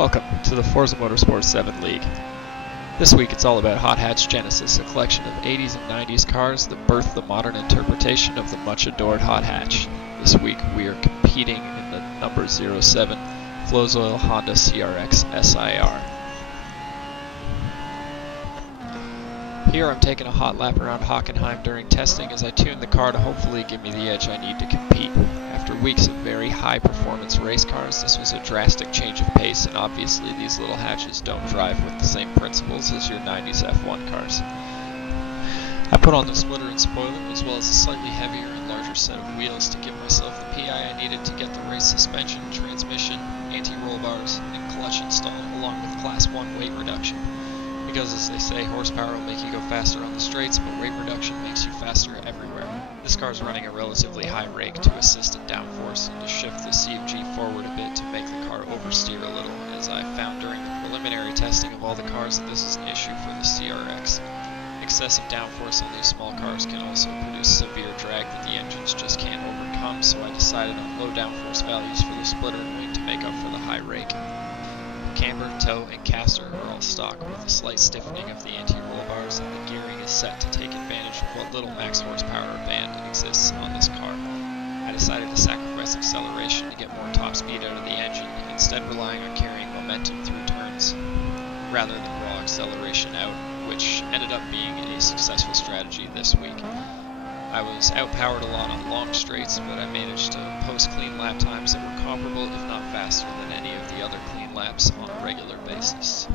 Welcome to the Forza Motorsport 7 League. This week it's all about Hot Hatch Genesis, a collection of 80s and 90s cars that birthed the modern interpretation of the much adored Hot Hatch. This week we are competing in the number 07 Flozoil Honda CRX SIR. Here I'm taking a hot lap around Hockenheim during testing as I tune the car to hopefully give me the edge I need to compete. After weeks of very high performance race cars, this was a drastic change of pace, and obviously these little hatches don't drive with the same principles as your 90s F1 cars. I put on the splitter and spoiler as well as a slightly heavier and larger set of wheels to give myself the PI I needed to get the race suspension, transmission, anti-roll bars, and clutch installed along with Class 1 weight reduction. Because as they say, horsepower will make you go faster on the straights, but weight reduction makes you faster everywhere. This car is running a relatively high rake to assist in downforce and to shift the CFG forward a bit to make the car oversteer a little, as I found during the preliminary testing of all the cars that this is an issue for the CRX. Excessive downforce on these small cars can also produce severe drag that the engines just can't overcome, so I decided on low downforce values for the splitter and wing to make up for the high rake. Camber, toe, and caster are all stock, with a slight stiffening of the anti-roll bars, and the gearing is set to take advantage of what little max horsepower band exists on this car. I decided to sacrifice acceleration to get more top speed out of the engine, instead relying on carrying momentum through turns, rather than raw acceleration out, which ended up being a successful strategy this week. I was outpowered a lot on long straights, but I managed to post clean lap times that were comparable, if not faster, than any of the other clean laps on a regular basis.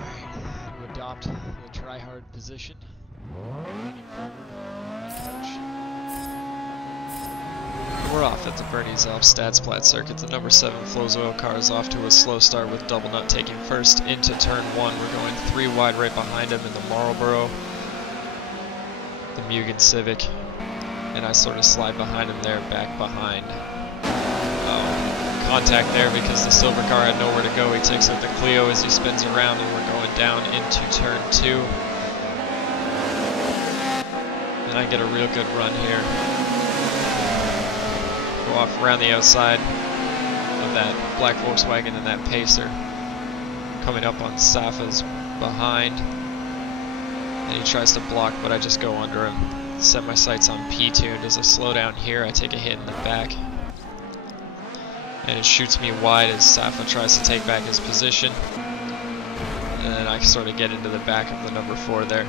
Alright, to adopt the try-hard position, leaning forward on the couch. We're off at the Bernese Alps Stadsplat circuit. The number 7 Flozoil car is off to a slow start with Double Nut taking first into turn 1. We're going 3 wide right behind him in the Marlboro, the Mugen Civic, and I sort of slide behind him there, back behind. Contact there because the silver car had nowhere to go. He takes out the Clio as he spins around, and we're going down into turn 2. And I get a real good run here. Go off around the outside of that black Volkswagen and that Pacer, coming up on Safa's behind. And he tries to block, but I just go under him. Set my sights on P-tuned. As I slow down here, I take a hit in the back. And it shoots me wide as Safa tries to take back his position. And then I sort of get into the back of the number 4 there.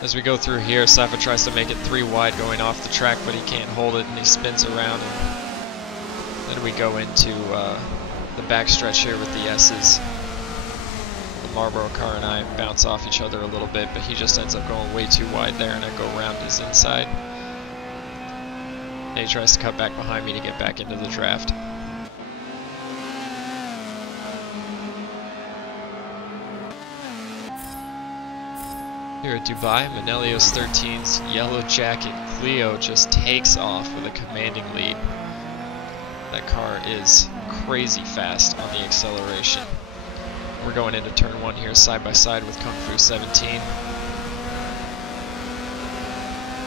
As we go through here, Safa tries to make it 3 wide going off the track, but he can't hold it, and he spins around. And then we go into the backstretch here with the S's. Marlboro car and I bounce off each other a little bit, but he just ends up going way too wide there, and I go around his inside. And he tries to cut back behind me to get back into the draft. Here at Dubai, Manelios 13's Yellow Jacket Clio just takes off with a commanding lead. That car is crazy fast on the acceleration. We're going into turn 1 here side by side with Kung Fu 17.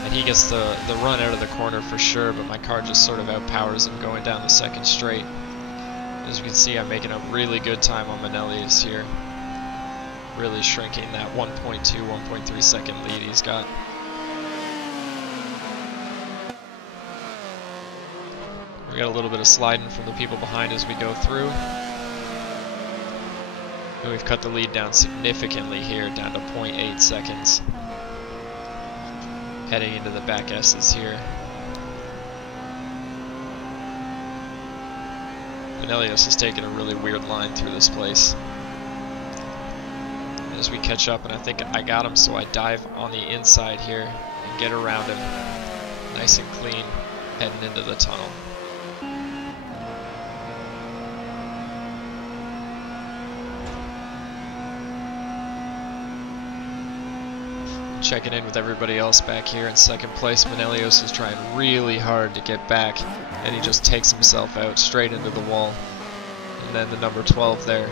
And he gets the run out of the corner for sure, but my car just sort of outpowers him going down the second straight. As you can see, I'm making a really good time on Manelius here. Really shrinking that 1.2, 1.3 second lead he's got. We got a little bit of sliding from the people behind as we go through. And we've cut the lead down significantly here, down to 0.8 seconds. Heading into the back S's here. Manelios has taken a really weird line through this place. As we catch up, and I think I got him, so I dive on the inside here and get around him. Nice and clean, heading into the tunnel. Checking in with everybody else back here in second place. Manelios is trying really hard to get back, and he just takes himself out straight into the wall. And then the number 12 there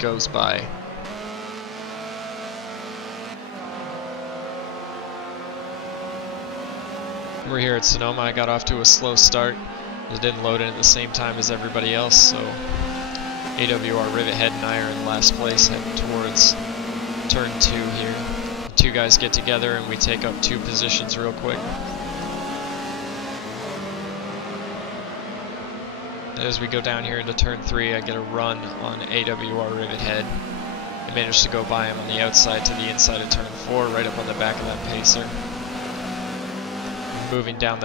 goes by. We're here at Sonoma. I got off to a slow start. It didn't load in at the same time as everybody else, so AWR Rivethead and I are in last place heading towards turn 2 here. The two guys get together and we take up 2 positions real quick. As we go down here into turn 3, I get a run on AWR Rivethead. I managed to go by him on the outside to the inside of turn 4, right up on the back of that pacer. Moving down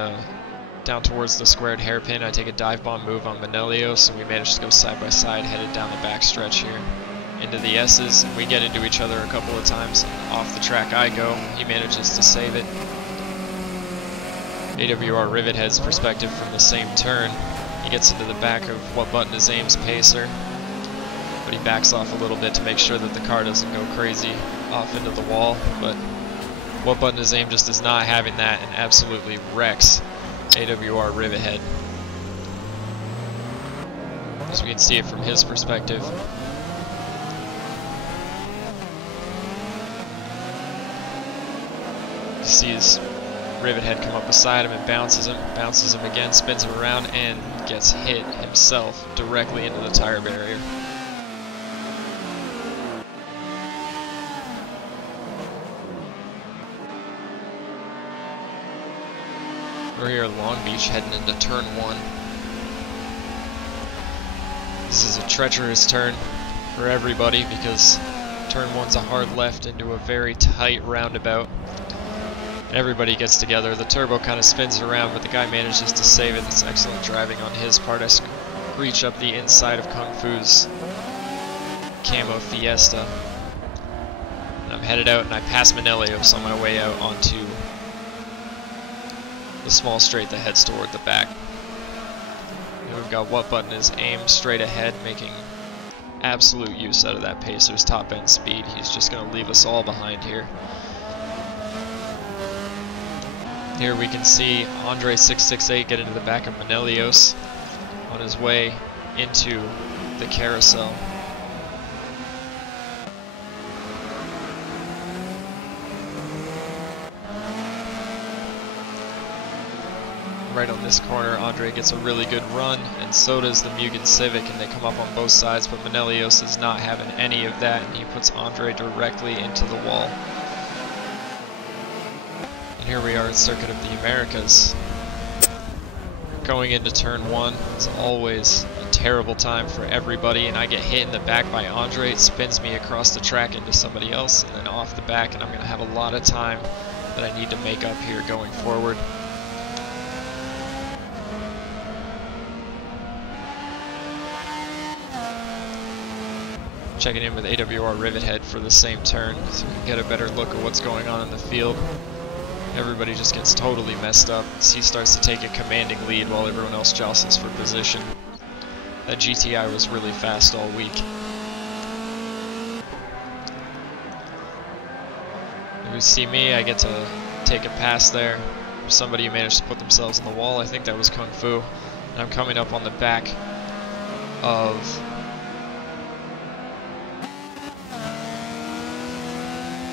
towards the squared hairpin, I take a dive bomb move on Manelios, and we managed to go side by side, headed down the back stretch here into the S's, and we get into each other a couple of times. Off the track I go, he manages to save it. AWR Rivethead's perspective from the same turn. He gets into the back of What Button Is Aim's pacer, but he backs off a little bit to make sure that the car doesn't go crazy off into the wall. But What Button Is Aim just is not having that and absolutely wrecks AWR Rivethead. As we can see it from his perspective. He sees Rivethead come up beside him and bounces him again, spins him around, and gets hit himself directly into the tire barrier. We're here at Long Beach heading into turn 1. This is a treacherous turn for everybody because turn 1's a hard left into a very tight roundabout. Everybody gets together. The turbo kind of spins around, but the guy manages to save it. It's excellent driving on his part. I screech up the inside of Kung Fu's Camo Fiesta. And I'm headed out, and I pass Manelios on my way out onto the small straight that heads toward the back. And we've got What Button Is Aim straight ahead, making absolute use out of that pacer's top end speed. He's just going to leave us all behind here. Here we can see Andre668 get into the back of Manelios on his way into the carousel. Right on this corner, Andre gets a really good run, and so does the Mugen Civic, and they come up on both sides, but Manelios is not having any of that, and he puts Andre directly into the wall. Here we are at Circuit of the Americas. Going into turn 1, it's always a terrible time for everybody, and I get hit in the back by Andre. It spins me across the track into somebody else, and then off the back, and I'm going to have a lot of time that I need to make up here going forward. Checking in with AWR Rivethead for the same turn, so we can get a better look at what's going on in the field. Everybody just gets totally messed up as he starts to take a commanding lead while everyone else jostles for position. That GTI was really fast all week. You see me, I get to take a pass there. Somebody managed to put themselves in the wall. I think that was Kung Fu. And I'm coming up on the back of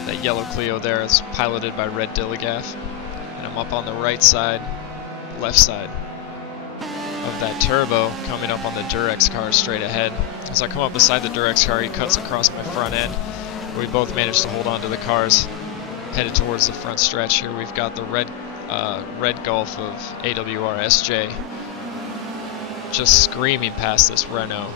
that yellow Clio there. It's piloted by Red Dilligath, and I'm up on the right side, left side of that turbo, coming up on the Durex car straight ahead. As I come up beside the Durex car, he cuts across my front end. We both managed to hold on to the cars, headed towards the front stretch. Here we've got the red Golf of AWR SJ just screaming past this Renault.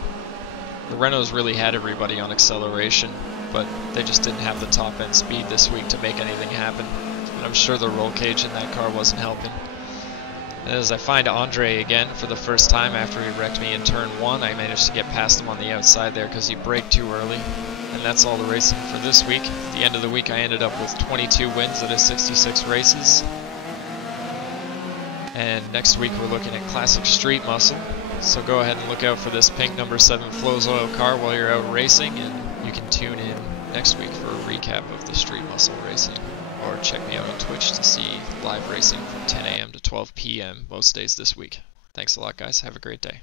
The Renault's really had everybody on acceleration, but they just didn't have the top end speed this week to make anything happen. And I'm sure the roll cage in that car wasn't helping. And as I find Andre again for the first time after he wrecked me in turn 1, I managed to get past him on the outside there because he braked too early. And that's all the racing for this week. At the end of the week I ended up with 22 wins out of 66 races. And next week we're looking at Classic Street Muscle. So go ahead and look out for this pink number 7 Flows Oil car while you're out racing, and you can tune in next week for a recap of the Street Muscle racing. Or check me out on Twitch to see live racing from 10 a.m. to 12 p.m. most days this week. Thanks a lot, guys. Have a great day.